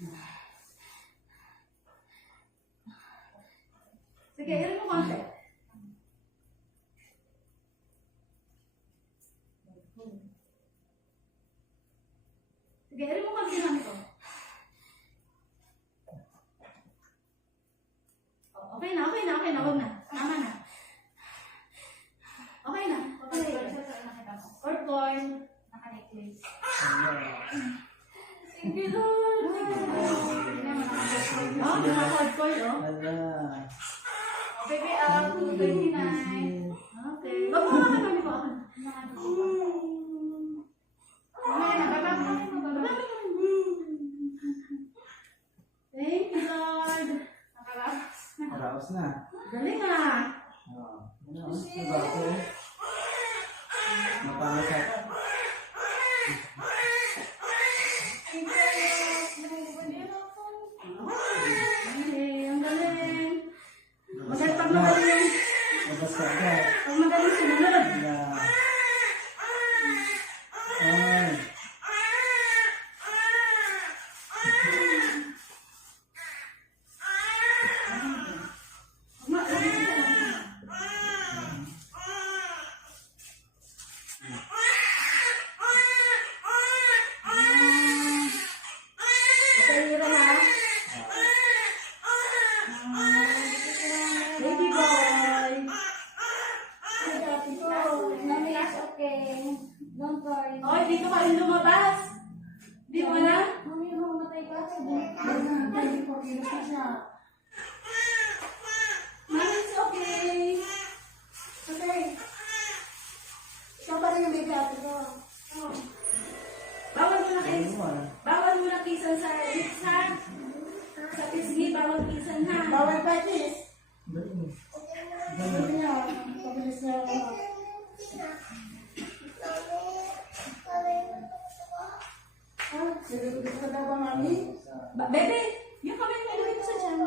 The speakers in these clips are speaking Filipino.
Sige, irin mo konti. Sige, irin mo konti namin ito. Okay na, okay na, okay na. Huwag na. Tama na. Okay na. Okay na. Corn. Naka-necklace. Thank you, Lord. Oh, naka-corn, oh. Baby, 29. Okay. Wag mo naman kami pa. Thank you, Lord. Nakaraos na. Galing ah. Mapangasat. Okay, ang galing. Pag magaling. Mabas ka agad. Pag magaling sumunod. Ay. Baby boy. Oy, dito ka rin lumabas. Di mo na? Mami's okay. Bawal mo na kisan sa lips ha. Sa pisngi, bawal kisan ha. Bawal pa, sis. Dali mo. Sabi niya, pabilis niya ako. Sirigulit ka daw ba, mami? Bebe, yung kamay mo ilagay mo sa tiyan.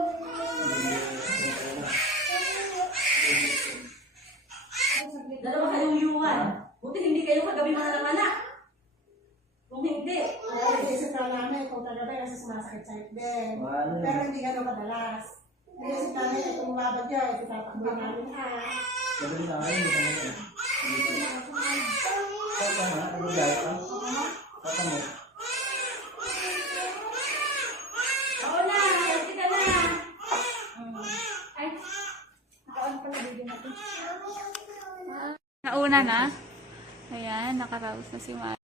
Dalawa kayong yuwan. Buti hindi kayo kagabi mga anak. Kung hindi. Ay, isip ka namin kung kagabi kasi sumasakit-sakit din. Pero hindi gano'n kadalas. Hindi isip namin kung mababag yun, itatakbo namin ha. Sabi na kayo, Kata mo, ano dahil ka? Kata mo. Oo na, healthy ka na. Ay, naka-on pala video natin. Nauna na. Ayan, nakaraos na si Mami.